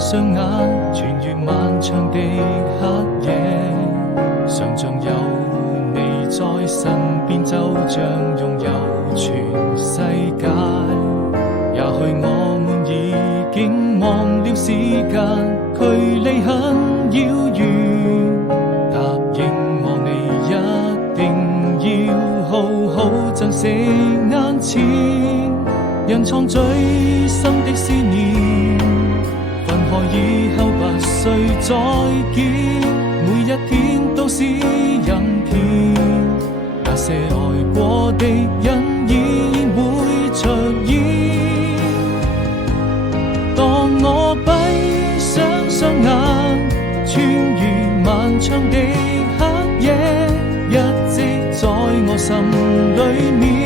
雙眼，穿越漫長的黑夜，想像有你在身邊，就像擁有全世界。也許我們已經忘了時間，距離很遙遠。答應我，你一定要好好珍惜眼前，人藏最深的思念。分開以後不需再見，每一天都是陰天。那些愛過的人依然會出現。當我閉上雙眼，穿越漫長的黑夜，一直在我心裏面。